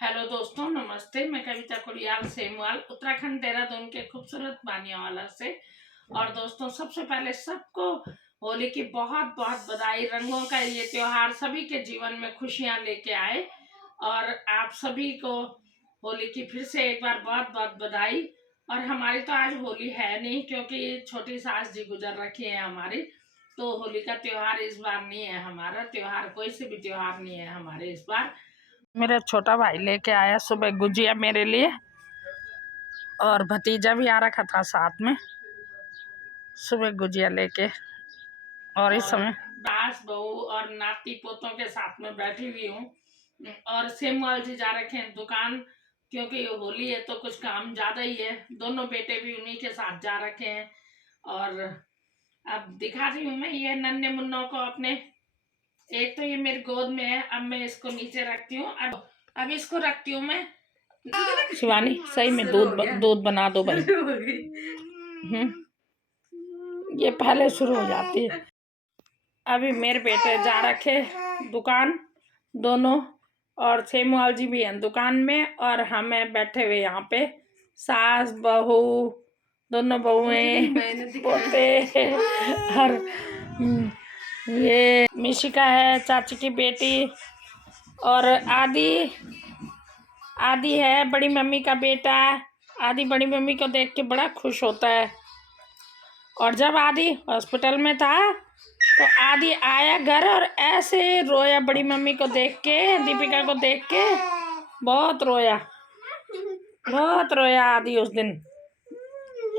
Hello दोस्तों, नमस्ते। मैं कविता कुड़ियाल सेमवाल उत्तराखंड देहरादून के खूबसूरत बानियावाला से। और दोस्तों, सबसे पहले सबको होली की बहुत बहुत बधाई। रंगों का ये त्योहार सभी के जीवन में खुशियां लेके आए और आप सभी को होली की फिर से एक बार बहुत बहुत बधाई। और हमारी तो आज होली है नहीं, क्योंकि छोटी सास जी गुजर रखी है हमारी, तो होली का त्योहार इस बार नहीं है। हमारा त्योहार कोई से भी त्योहार नहीं है हमारे इस बार। मेरा छोटा भाई लेके आया सुबह गुजिया मेरे लिए, और भतीजा भी आ रखा था साथ में सुबह गुजिया लेके। और इस समय सास बहू और नाती पोतों के साथ में बैठी हुई हूँ। और सेमवाल जी जा रखे हैं दुकान, क्योंकि होली है तो कुछ काम ज्यादा ही है। दोनों बेटे भी उन्हीं के साथ जा रखे हैं। और अब दिखा रही हूँ मैं ये नन्हे मुन्नों को अपने। एक तो ये मेरी गोद में है, अब मैं इसको नीचे रखती हूँ। अब इसको रखती हूँ मैं। शिवानी, सही में दूध दूध बना दो भाई। ये पहले शुरू हो जाती है। अभी मेरे बेटे जा रखे दुकान दोनों, और सेमुआल जी भी हैं दुकान में, और हमें बैठे हुए यहाँ पे सास बहू, दोनों बहुएं पोते। और ये मिशिका है चाची की बेटी, और आदि आदि है बड़ी मम्मी का बेटा। आदि बड़ी मम्मी को देख के बड़ा खुश होता है। और जब आदि हॉस्पिटल में था तो आदि आया घर और ऐसे रोया बड़ी मम्मी को देख के, दीपिका को देख के बहुत रोया, बहुत रोया आदि उस दिन।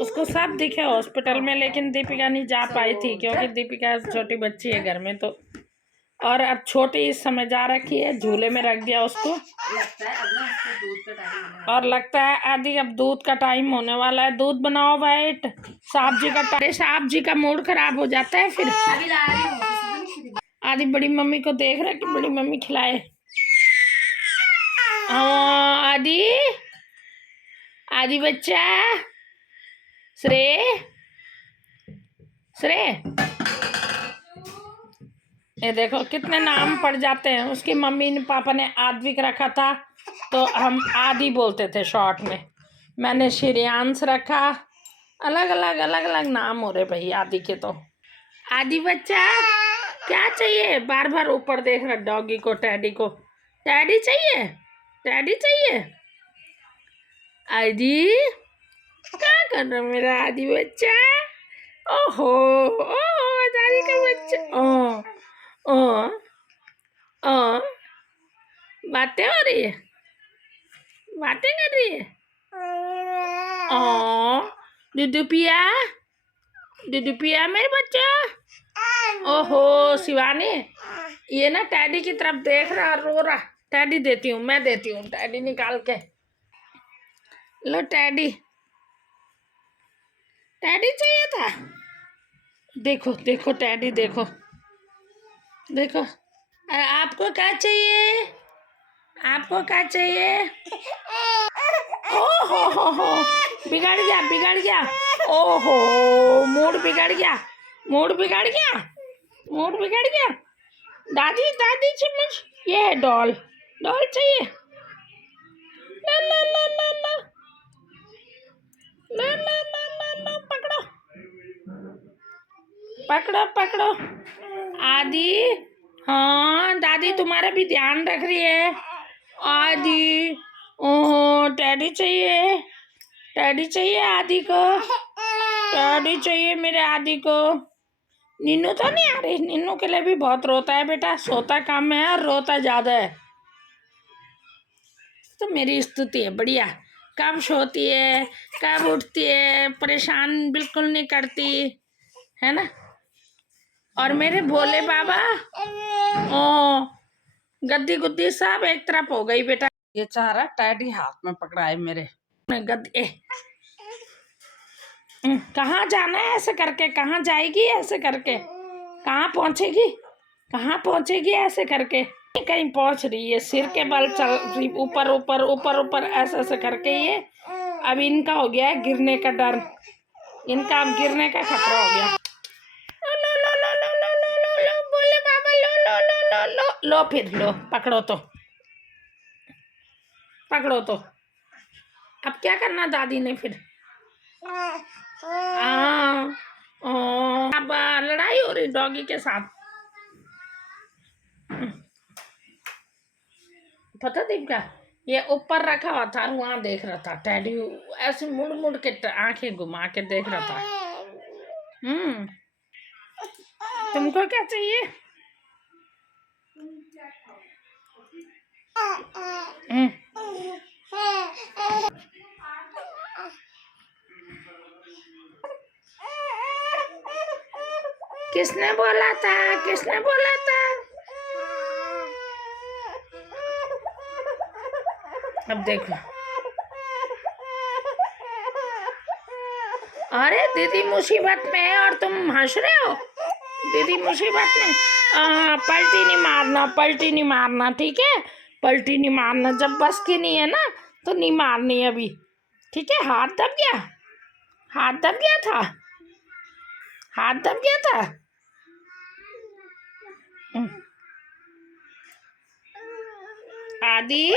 उसको सब दिखे हॉस्पिटल में, लेकिन दीपिका नहीं जा पाई थी, क्योंकि दीपिका छोटी बच्ची है घर में तो। और अब छोटी इस समय जा रखी है, झूले में रख दिया उसको। और लगता है आदि अब दूध का टाइम होने वाला है। दूध बनाओ बैठ। साहब जी का साहब जी का मूड खराब हो जाता है फिर। आदि बड़ी मम्मी को देख रहा है कि बड़ी मम्मी खिलाए। आदि आदि बच्चा श्रे श्रे, ये देखो कितने नाम पड़ जाते हैं। उसकी मम्मी ने पापा ने आद्विक रखा था तो हम आदि बोलते थे शॉर्ट में। मैंने श्रेयांश रखा। अलग अलग नाम हो रहे भाई आदि के तो। आदि बच्चा क्या चाहिए? बार बार ऊपर देख रहा डॉगी को, टैडी को। टैडी चाहिए, टैडी चाहिए। आदि क्या कर रहा मेरा आदि बच्चा? ओहो ओहो दादी का बच्चा। ओ ओ ओ बातें हो रही है, बातें कर रही है। ओ दूधू पिया, दूधू पिया मेरे बच्चा। ओहो शिवानी, ये ना टैडी की तरफ देख रहा रो रहा। टैडी देती हूँ, मैं देती हूँ टैडी निकाल के। लो टैडी, टैडी चाहिए था। देखो देखो टैडी, देखो देखो। आपको क्या चाहिए? आपको क्या चाहिए? ओहो बिगड़ गया, बिगड़ गया। ओहो मूड बिगड़ गया, मूड बिगड़ गया, मूड बिगड़ गया। दादी दादी चिमच, ये है डॉल, डॉल चाहिए। ला ला ला ला ला ला ला ला ला ला, पकड़ो पकड़ो पकड़ो। आदि, हाँ दादी तुम्हारा भी ध्यान रख रही है। आदि, ओहो टैडी चाहिए, टैडी चाहिए आदि को, टैडी चाहिए मेरे आदि को। नीनू तो नहीं आ रही, नीनू के लिए भी बहुत रोता है बेटा। सोता कम है और रोता ज्यादा है। तो मेरी स्तुति है बढ़िया। कब सोती है, कब उठती है, परेशान बिल्कुल नहीं करती है ना। और मेरे भोले बाबा, ओ गद्दी गुद्दी सब एक तरफ हो गई बेटा। ये चाह रहा टैडी हाथ में पकड़ाए मेरे। मैं गद्दी, कहाँ जाना है ऐसे करके? कहाँ जाएगी ऐसे करके? कहाँ पहुंचेगी, कहाँ पहुंचेगी ऐसे करके? कहीं पहुंच रही है, सिर के बल चल रही, ऊपर ऊपर ऊपर ऊपर ऐसे ऐसे करके। ये अब इनका हो गया है गिरने का डर, इनका अब गिरने का खतरा हो गया। लो लो लो लो लो लो लो लो बोले बाबा, लो लो लो लो लो लो, फिर लो पकड़ो तो। पकड़ो तो। अब क्या करना दादी ने फिर? अब लड़ाई हो रही डॉगी के साथ। पता दीपिका, ये ऊपर रखा हुआ था, वहां देख रहा था टैडी, ऐसे मुड़ मुड़ के आंखें घुमा के देख रहा था। तुमको क्या चाहिए? किसने बोला था? किसने बोला था? अब देखो, अरे दीदी मुसीबत में है और तुम हंस रहे हो। दीदी मुसीबत में। पलटी नहीं मारना, पलटी नहीं मारना, ठीक है? पलटी नहीं मारना, जब बस की नहीं है ना तो नहीं मारनी अभी, ठीक है? हाथ दब गया, हाथ दब गया था, हाथ दब गया था। आदि,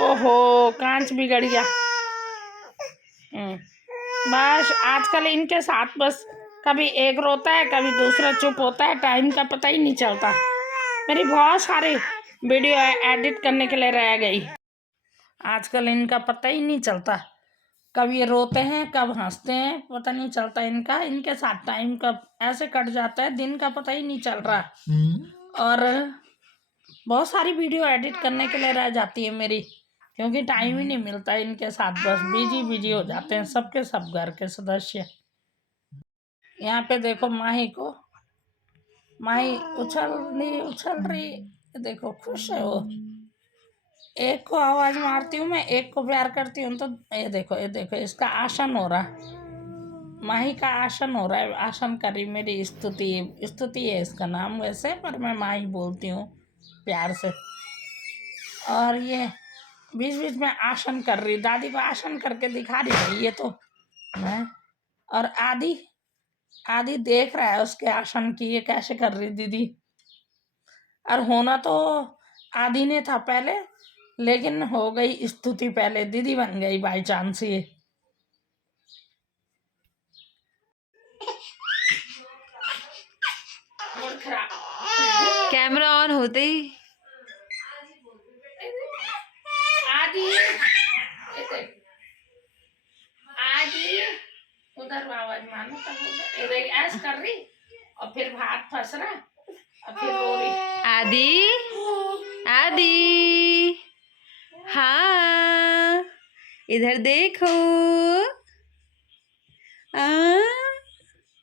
ओहो कांच बिगड़ गया। बस आजकल इनके साथ बस कभी एक रोता है, कभी दूसरा चुप होता है, टाइम का पता ही नहीं चलता। मेरी बहुत सारी वीडियो एडिट करने के लिए रह गई। आजकल इनका पता ही नहीं चलता, कब ये रोते हैं कब हंसते हैं, पता नहीं चलता इनका। इनके साथ टाइम कब ऐसे कट जाता है, दिन का पता ही नहीं चल रहा। और बहुत सारी वीडियो एडिट करने के लिए रह जाती है मेरी, क्योंकि टाइम ही नहीं मिलता इनके साथ, बस बिजी बिजी हो जाते हैं सबके सब घर के सदस्य। यहाँ पे देखो माही को, माही उछल रही, देखो खुश है वो। एक को आवाज मारती हूँ मैं, एक को प्यार करती हूँ, तो ये देखो, ये देखो इसका आसन हो रहा, माही का आसन हो रहा है, आसन कर रही मेरी स्तुति। स्तुति है इसका नाम वैसे, पर मैं माही बोलती हूँ प्यार से। और ये बीच बीच में आसन कर रही, दादी को आसन करके दिखा रही है ये तो मैं। और आदि, आदि देख रहा है उसके आसन की, ये कैसे कर रही दीदी। और होना तो आदि ने था पहले, लेकिन हो गई स्तुति पहले, दीदी बन गई बाई चांस ये। कैमरा ऑन होते ही आदि, आदि उधर आवाज मानो, तब उधर ऐस कर रही और फिर हाथ फंस रहा और फिर रो रही। आदि, आदि, हाँ इधर देखो,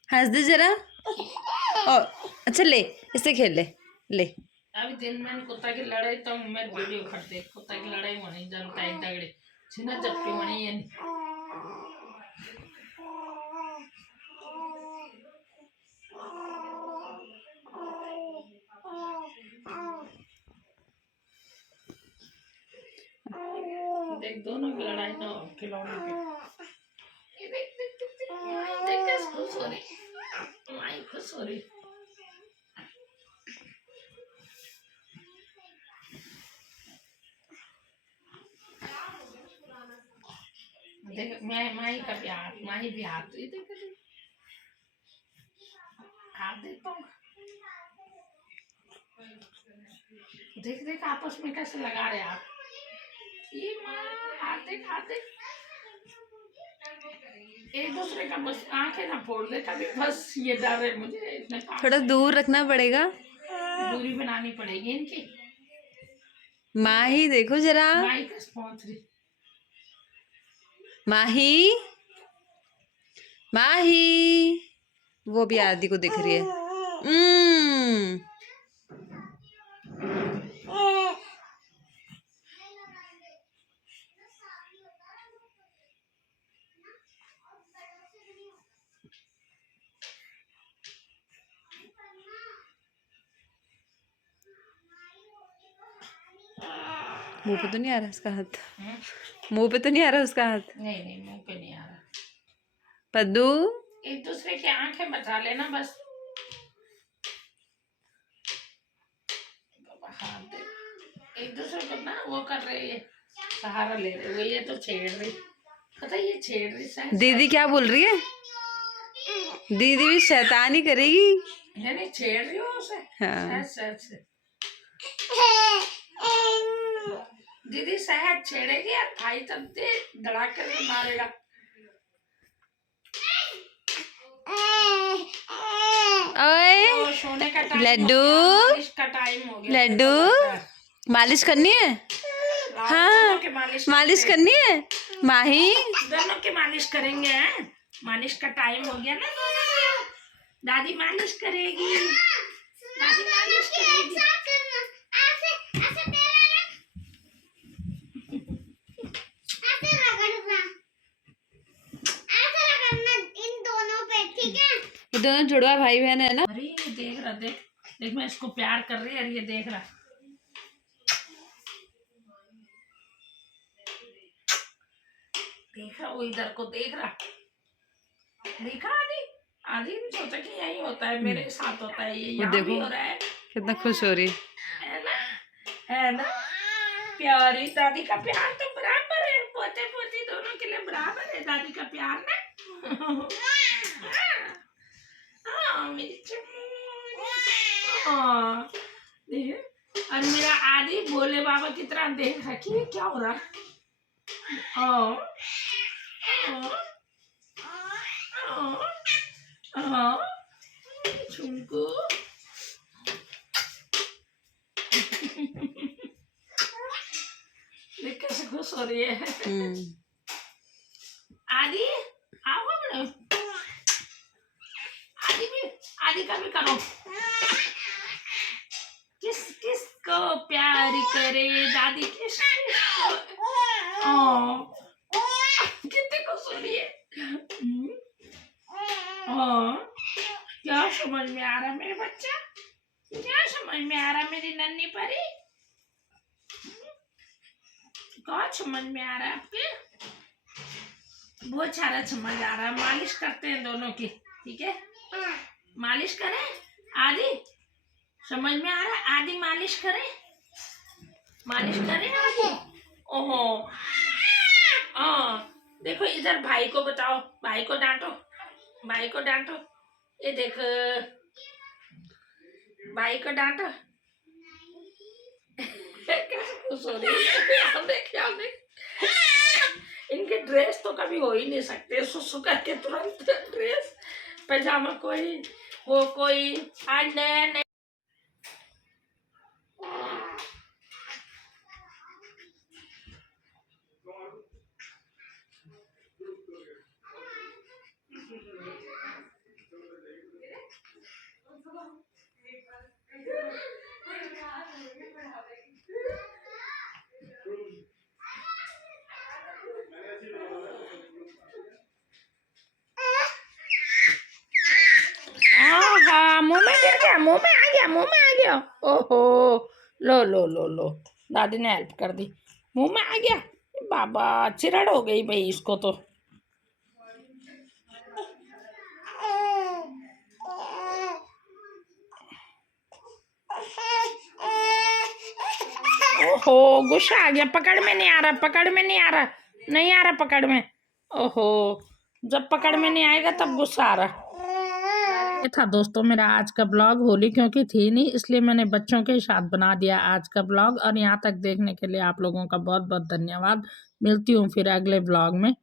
हंस दे जरा। और अच्छा ले, इससे खेल ले, ले। अभी दिन में कुत्ता की लड़ाई तो मैं वीडियो करते, कुत्ता की लड़ाई होनी जनता है दगड़े छिना जबकि होनी है। देख दोनों की लड़ाई ना हो खिलौने पे। ये देख देख देख देख, माई देख कैसे खुश हो रही, माई खुश हो रही। देख मैं माई का भी हाथ, माही भी हाथ, ये देख देख हाथ देखता हूँ, देख देख आपस में कैसे लगा रहे आप। ये माँ हाथ देख, हाथ देख, एक दूसरे का बस आंखें ना फोड़ दे कभी, बस ये डर है मुझे इतने थोड़ा दूर रखना पड़ेगा, दूरी बनानी पड़ेगी इनकी। माही देखो जरा, माई कस पहुंच रही, माही, माही, वो भी आदि को दिख रही है। मुंह पे तो नहीं आ रहा उसका हाथ, मुंह पे तो नहीं आ रहा उसका हाथ। नहीं नहीं मुंह पे नहीं आ रहा। पद्दू, एक दूसरे की आंखें बचा लेना बस। हाथ दे, एक दूसरे को ना वो कर रहे हैं, सहारा ले रहे, वो ये तो छेड़ रही, पता है ये छेड़ रही शायद। दीदी क्या बोल रही है? दीदी भी शैतानी करेगी। नहीं छेड़ रही हो उसे। हाँ। शायद से दीदी शायद छेड़ेगी यार, भाई तब दे धड़ाक करके मारेगा। ओए तो सोने का टाइम लड्डू, का टाइम हो गया। लड्डू मालिश करनी है? हाँ मालिश करनी है माही। दोनों की मालिश करेंगे हैं? मालिश का टाइम हो गया ना दोनों की। दादी मालिश करेगी, दादी मालिश करेगी। इन दोनों पे, ठीक है? ये दोनों जुड़वा भाई बहन है ना। अरे ये देख रहा, देख देख मैं इसको प्यार कर रही है, अरे ये देख रहा, देखा वो इधर को देख रहा, देखा आदि आदि भी सोचा कि यही होता है, मेरे साथ होता है ये, यहाँ भी हो रहा है। कितना खुश हो रही है ना, है ना। प्यारी दादी का प्यार तो बराबर है, पोते पोती दोनों के लिए बराबर है दादी का प्यार ना। हाँ, मेरी चम्मू। हाँ, देख, और मेरा आदि भोले बाबा की तरह देख रहा कि ये क्या हो रहा है। झुमको देख कैसे खुश हो रही है। आदि आओ बड़े, आदि भी, आदि का भी करो। किस किस को प्यार करे दादी, किस कितने खुश हो रही है। क्या समझ में आ रहा मेरे बच्चा, क्या समझ में आ रहा मेरी नन्ही परी, क्या समझ में आ रहा है आपके? बहुत सारा समझ आ रहा है। मालिश करते हैं दोनों की, ठीक है? मालिश करें आदि, समझ में आ रहा है? आदि मालिश करें, मालिश करें आदि। ओहो देखो इधर भाई को बताओ, भाई को डांटो, भाई को डांटो, ये देख भाई को डांटो। कैसे खुश हो रही है, देख इनके ड्रेस तो कभी हो ही नहीं सकते, सुसु करके तुरंत ड्रेस पैजामा कोई वो कोई आज नया नया। मुंह में गिर गया, मुंह में आ गया, मुंह में आ गया। ओहो लो लो लो लो, दादी ने हेल्प कर दी, मुंह में आ गया। बाबा चिरड़ हो गई भाई इसको तो। ओहो गुस्सा आ गया, पकड़ में नहीं आ रहा, पकड़ में नहीं आ रहा, नहीं आ रहा पकड़ में। ओहो जब पकड़ में नहीं आएगा तब गुस्सा आ रहा। ये था दोस्तों मेरा आज का ब्लॉग। होली क्योंकि थी नहीं इसलिए मैंने बच्चों के साथ बना दिया आज का ब्लॉग, और यहाँ तक देखने के लिए आप लोगों का बहुत बहुत धन्यवाद। मिलती हूँ फिर अगले ब्लॉग में।